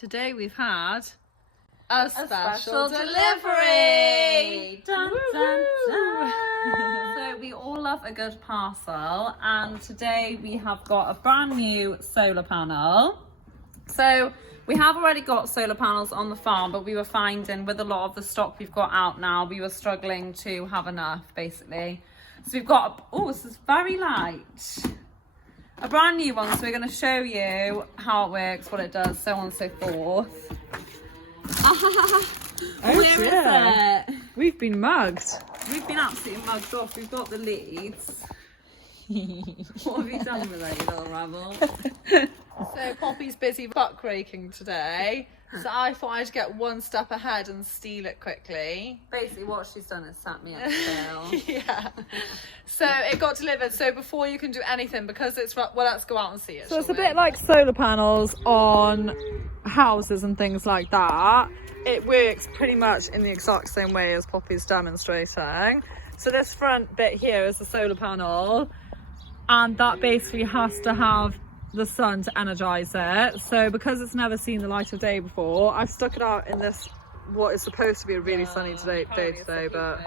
Today we've had a special delivery! Dun, dun, dun. So we all love a good parcel, and today we have got a brand new solar panel. So we have already got solar panels on the farm, but we were finding with a lot of the stock we've got out now, we were struggling to have enough basically. So we've got, oh, this is very light. A brand new one, so we're going to show you how it works, what it does, so on and so forth. Where is it? We've been mugged. We've been absolutely mugged off. We've got the leads. What have you done with it, you little rabble? So Poppy's busy buck raking today, so I thought I'd get one step ahead and steal it quickly. Basically what she's done is sat me up tail. Yeah. So it got delivered, so before you can do anything, because it's, well, let's go out and see it. So it's a bit like solar panels on houses and things like that. It works pretty much in the exact same way as Poppy's demonstrating. So this front bit here is the solar panel, and that basically has to have the sun to energize it. So because it's never seen the light of day before, I've stuck it out in this what is supposed to be a really sunny day today, but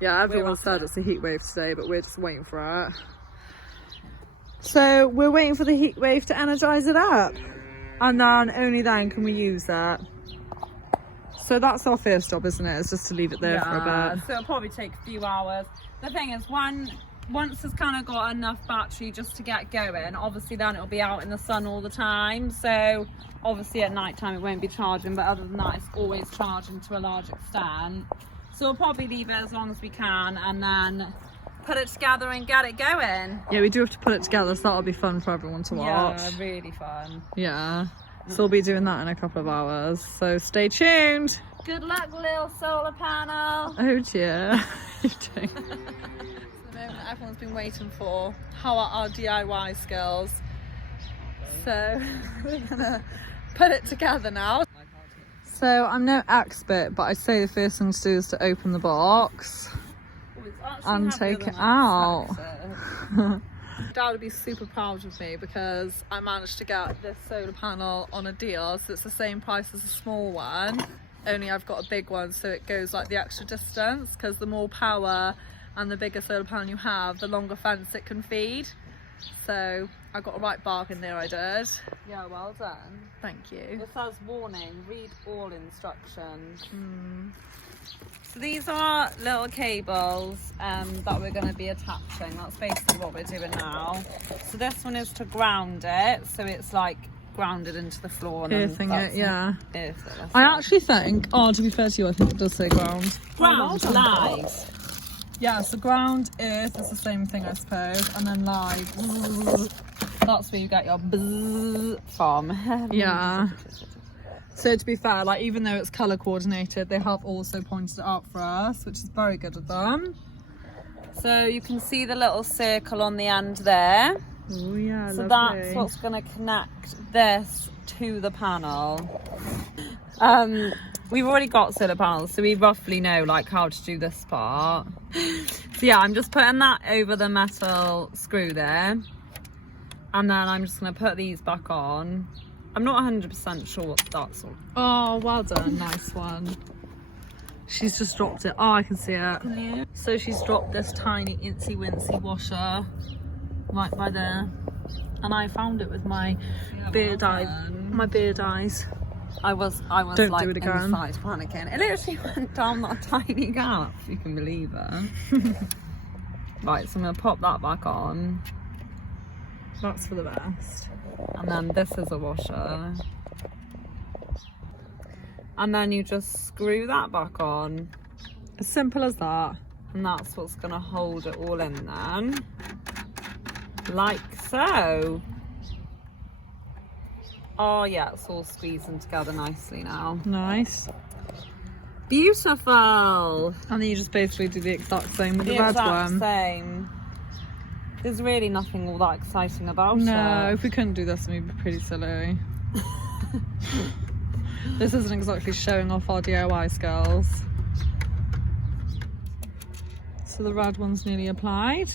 yeah, everyone said it's a heat wave today, but we're just waiting for it. So we're waiting for the heat wave to energize it up, and then only then can we use it. So that's our first job, isn't it? It's just to leave it there for a bit. So it'll probably take a few hours. The thing is, once it's kind of got enough battery just to get going, obviously then it'll be out in the sun all the time. So obviously at night time it won't be charging, but other than that it's always charging to a large extent. So we'll probably leave it as long as we can and then put it together and get it going. Yeah, we do have to put it together, so that'll be fun for everyone to watch. Yeah, really fun. Yeah, so we'll be doing that in a couple of hours, so stay tuned. Good luck, little solar panel. Oh dear. The moment everyone's been waiting for. How are our DIY skills? So we're gonna put it together now. So I'm no expert, but I say the first thing to do is to open the box and take it out. Dad would be super proud of me because I managed to get this solar panel on a deal, so it's the same price as a small one, only I've got a big one, so it goes like the extra distance, because the more power and the bigger solar panel you have, the longer fence it can feed. So I got a right bargain there, I did. Yeah, well done. Thank you. It says warning, read all instructions. So these are little cables that we're going to be attaching. That's basically what we're doing now. So this one is to ground it, so it's like grounded into the floor. And Earthing it, yeah. Earth I actually think, oh, to be fair to you, I think it does say ground. Ground, live. Yeah, so ground, earth is the same thing, I suppose, and then live. That's where you get your bzzz from. Yeah. So to be fair, like even though it's colour coordinated, they have also pointed it out for us, which is very good of them. So you can see the little circle on the end there. Oh yeah, So lovely. that's what's going to connect this to the panel. We've already got solar panels, so we roughly know like how to do this part. So yeah, I'm just putting that over the metal screw there, and then I'm just going to put these back on. I'm not 100% sure what that's all. Oh, well done, nice one. She's just dropped it. Oh, I can see it. Yeah. So she's dropped this tiny incy wincy washer right by there, and I found it with my bird eyes. I was Don't like do it again. inside panicking. It literally went down that tiny gap, if you can believe it. Right, so I'm going to pop that back on. That's for the best. And then this is a washer. And then you just screw that back on. As simple as that. And that's what's going to hold it all in then. Like so. Oh yeah, it's all squeezing together nicely now. Nice. Beautiful. And then you just basically do the exact same with the The red exact one. same. There's really nothing all that exciting about No, it. if we couldn't do this, then we'd be pretty silly. This isn't exactly showing off our DIY skills. So the red one's nearly applied.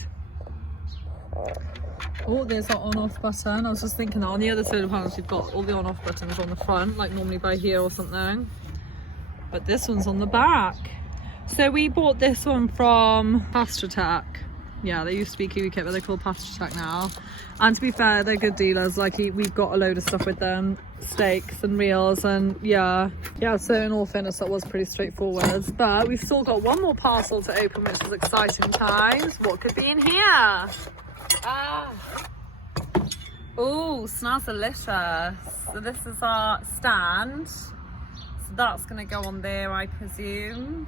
Oh, there's our on-off button. I was just thinking that on the other solar panels you've got all the on-off buttons on the front, like normally by here or something. But this one's on the back. So we bought this one from Pastratech. Yeah, they used to be Kiwi Kit, but they're called Pastratech now. And to be fair, they're good dealers. Like, we've got a load of stuff with them, steaks and reels, and yeah. So in all fairness, that was pretty straightforward. But we've still got one more parcel to open, which is exciting times. What could be in here? Oh, snazzalicious. So this is our stand. So that's going to go on there, I presume.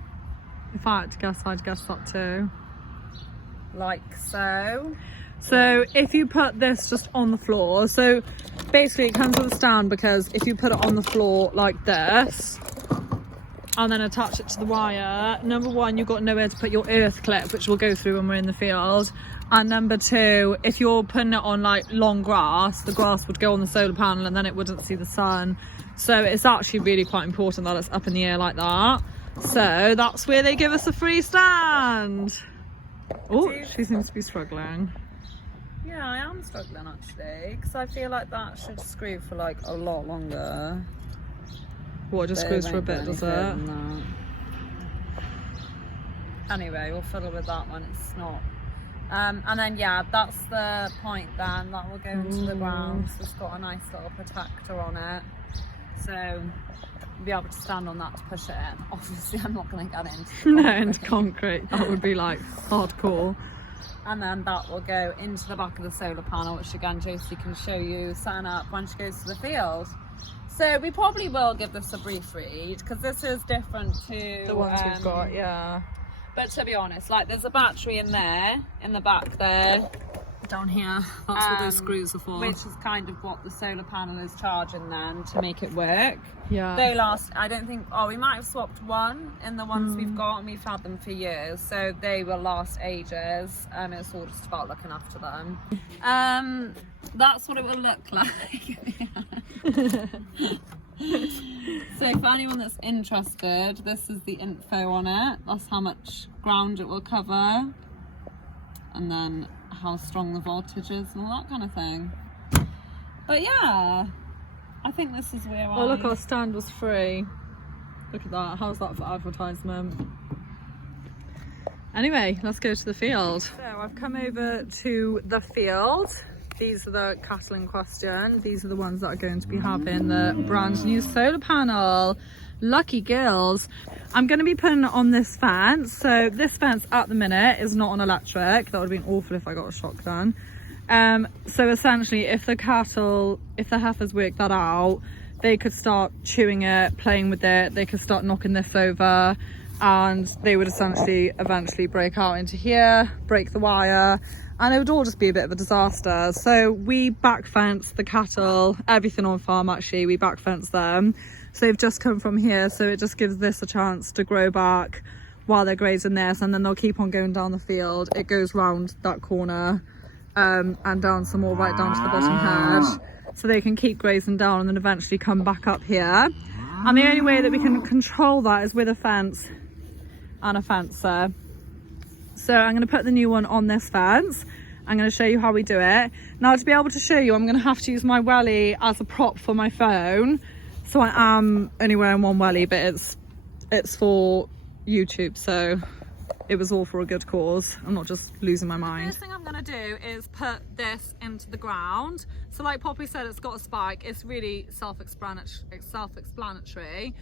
If I had to guess, I'd guess that too. Like so. So if you put this just on the floor, so basically it comes with a stand, because if you put it on the floor like this and then attach it to the wire, number one, you've got nowhere to put your earth clip, which we'll go through when we're in the field. And number two, if you're putting it on like long grass, the grass would go on the solar panel and then it wouldn't see the sun. So it's actually really quite important that it's up in the air like that. So that's where they give us a free stand. Oh, she seems to be struggling. Yeah, I am struggling actually, because I feel like that should screw for like a lot longer. What, just screws for a bit, does it? Anyway, we'll fiddle with that one, it's not. And then yeah, that's the point then, that will go into the ground. So it's got a nice little protector on it. So you'll be able to stand on that to push it in. Obviously I'm not going to get it into the no, into concrete. That would be like hardcore. And then that will go into the back of the solar panel, which again Josie can show you setting up when she goes to the field. So we probably will give this a brief read, because this is different to the ones we've got, yeah. But to be honest, like there's a battery in there, in the back there, down here, that's what those screws are for. Which is kind of what the solar panel is charging then to make it work. Yeah. They last, I don't think, we might have swapped one in the ones we've got, and we've had them for years, so they will last ages. It's all just about looking after them. That's what it will look like. So for anyone that's interested, this is the info on it. That's how much ground it will cover, and then how strong the voltage is and all that kind of thing. But yeah, I think this is where Oh look, our stand was free. Look at that, how's that for advertisement? Anyway, let's go to the field. So I've come over to the field. These are the cattle in question. These are the ones that are going to be having the brand new solar panel. Lucky girls. I'm going to be putting it on this fence. So this fence at the minute is not on electric. That would have been awful if I got a shotgun. So essentially, if the heifers work that out, they could start chewing it, playing with it. They could start knocking this over, and they would essentially eventually break out into here, break the wire, and it would all just be a bit of a disaster. So we back fence the cattle, everything on farm actually, we back fence them. So they've just come from here, so it just gives this a chance to grow back while they're grazing this, and then they'll keep on going down the field. It goes round that corner and down some more, right down to the bottom hedge, so they can keep grazing down and then eventually come back up here. And the only way that we can control that is with a fence and a fencer. So I'm going to put the new one on this fence. I'm going to show you how we do it. Now, to be able to show you, I'm going to have to use my welly as a prop for my phone. So I am only wearing one welly, but it's for YouTube, so it was all for a good cause. I'm not just losing my mind. First thing I'm going to do is put this into the ground. So like Poppy said, it's got a spike. It's really self-explanatory.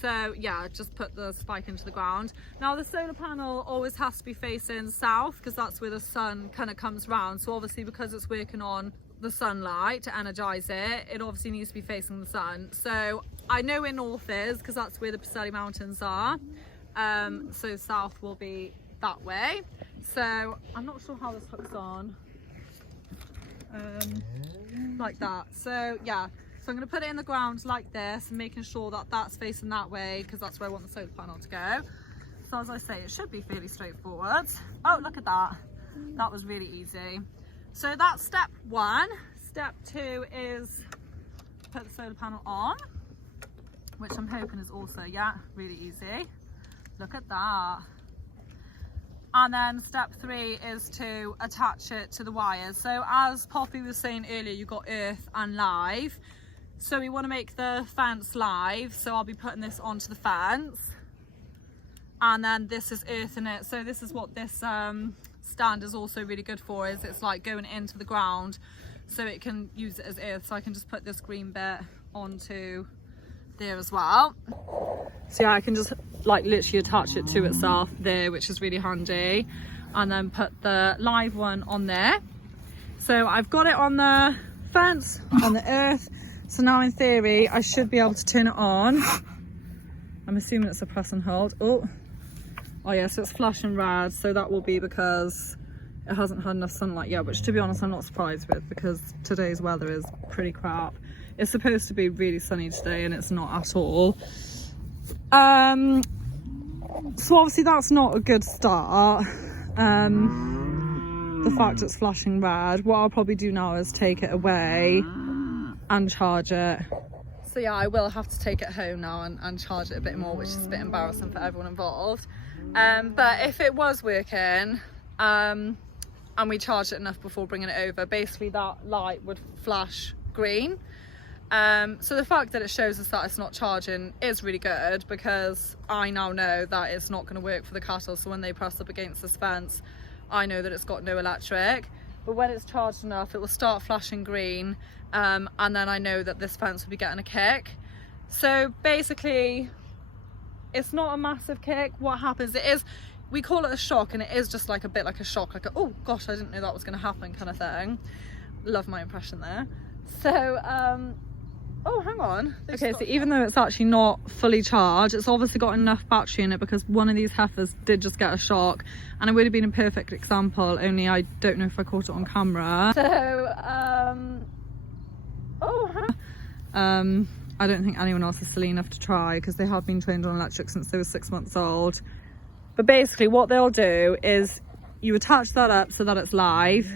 So yeah, just put the spike into the ground. Now the solar panel always has to be facing south, because that's where the sun kind of comes round. So obviously, because it's working on the sunlight to energize it, it obviously needs to be facing the sun. So I know where north is, because that's where the Pacelli Mountains are. So south will be that way. So I'm not sure how this hooks on. Like that. So yeah, so I'm going to put it in the ground like this, and making sure that that's facing that way, because that's where I want the solar panel to go. So as I say, it should be fairly straightforward. Oh, look at that. That was really easy. So that's step one. Step two is put the solar panel on, which I'm hoping is also, yeah, really easy. Look at that. And then step 3 is to attach it to the wires. So as Poppy was saying earlier, you've got earth and live. So we want to make the fence live. So I'll be putting this onto the fence. And then this is earth in it. So this is what this stand is also really good for, is it's like going into the ground. So it can use it as earth. So I can just put this green bit onto there as well. So yeah, I can just like literally attach it to itself there, which is really handy, and then put the live one on there. So I've got it on the fence, on the earth. So now in theory I should be able to turn it on. I'm assuming it's a press and hold. Oh yeah, so it's flashing red, so that will be because it hasn't had enough sunlight yet, which to be honest I'm not surprised with, because today's weather is pretty crap. It's supposed to be really sunny today and it's not at all. So obviously that's not a good start. The fact it's flashing red. What I'll probably do now is take it away and charge it. So yeah, I will have to take it home now and charge it a bit more, which is a bit embarrassing for everyone involved. But if it was working, and we charged it enough before bringing it over, basically that light would flash green. So the fact that it shows us that it's not charging is really good, because I now know that it's not going to work for the cattle. So when they press up against this fence, I know that it's got no electric. But when it's charged enough, it will start flashing green, and then I know that this fence will be getting a kick. So basically it's not a massive kick. What happens, it is, we call it a shock, and it is just like a bit like a shock, like a, oh gosh, I didn't know that was going to happen kind of thing. Love my impression there. So oh, hang on. Okay, so even though it's actually not fully charged, it's obviously got enough battery in it, because one of these heifers did just get a shock, and it would have been a perfect example, only I don't know if I caught it on camera. So I don't think anyone else is silly enough to try, because they have been trained on electric since they were 6 months old. But basically what they'll do is you attach that up so that it's live.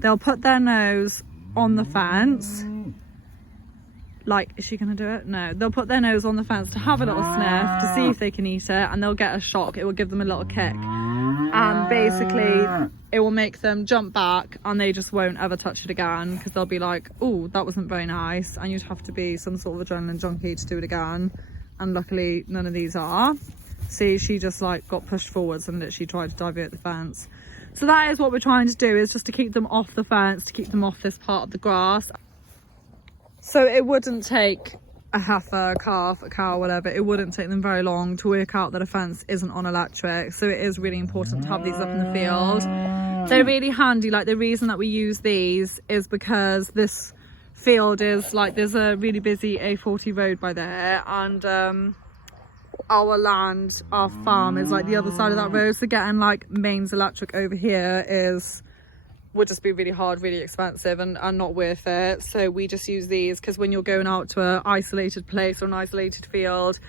They'll put their nose on the fence. Like, is she gonna do it? No, they'll put their nose on the fence to have a little sniff to see if they can eat it, and they'll get a shock. It will give them a little kick, and basically it will make them jump back, and they just won't ever touch it again, because they'll be like, oh, that wasn't very nice, and you'd have to be some sort of adrenaline junkie to do it again. And luckily none of these are. See, she just like got pushed forwards and literally tried to divert the fence. So that is what we're trying to do, is just to keep them off the fence, to keep them off this part of the grass. So it wouldn't take a heifer, a calf, a cow, whatever, it wouldn't take them very long to work out that a fence isn't on electric. So it is really important to have these up in the field. They're really handy. Like, the reason that we use these is because this field is like, there's a really busy A40 road by there, and our land, our farm is like the other side of that road. So getting like mains electric over here would just be really hard, really expensive, and not worth it. So we just use these, because when you're going out to an isolated place or an isolated field,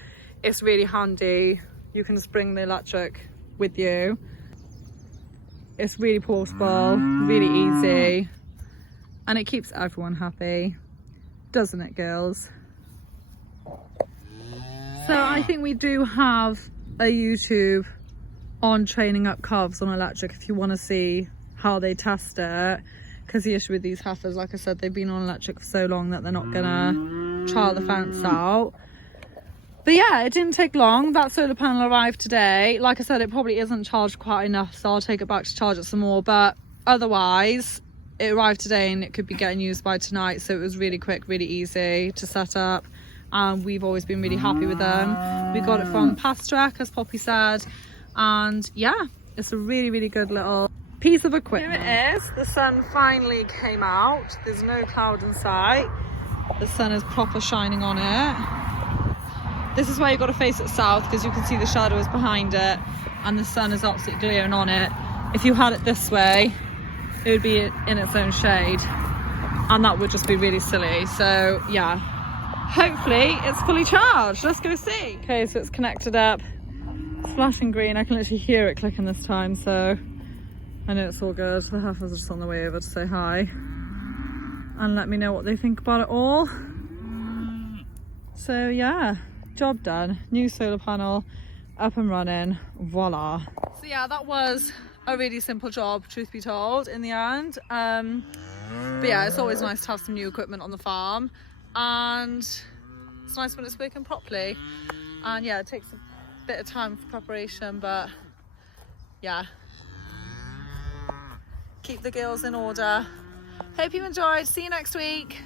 it's really handy. You can just bring the electric with you. It's really portable, really easy, and it keeps everyone happy, doesn't it, girls? So I think we do have a YouTube on training up calves on electric if you want to see how they test it, because the issue with these heifers, like I said, they've been on electric for so long that they're not gonna trial the fence out. But yeah, it didn't take long. That solar panel arrived today. Like I said, it probably isn't charged quite enough, so I'll take it back to charge it some more, but otherwise it arrived today and it could be getting used by tonight. So it was really quick, really easy to set up, and we've always been really happy with them. We got it from Pastrek, as Poppy said, and yeah, it's a really, really good little piece of equipment. Here it is. The sun finally came out. There's no cloud in sight. The sun is proper shining on it. This is why you've got to face it south, because you can see the shadows behind it, and the sun is absolutely glaring on it. If you had it this way, it would be in its own shade, and that would just be really silly. So yeah, hopefully it's fully charged. Let's go see. Okay, so it's connected up. It's flashing green. I can literally hear it clicking this time, so I know it's all good. The heifers are just on the way over to say hi and let me know what they think about it all. So yeah, job done. New solar panel up and running. Voila. So yeah, that was a really simple job, truth be told, in the end. But yeah, it's always nice to have some new equipment on the farm, and it's nice when it's working properly. And yeah, it takes a bit of time for preparation, but yeah, keep the girls in order. Hope you enjoyed. See you next week.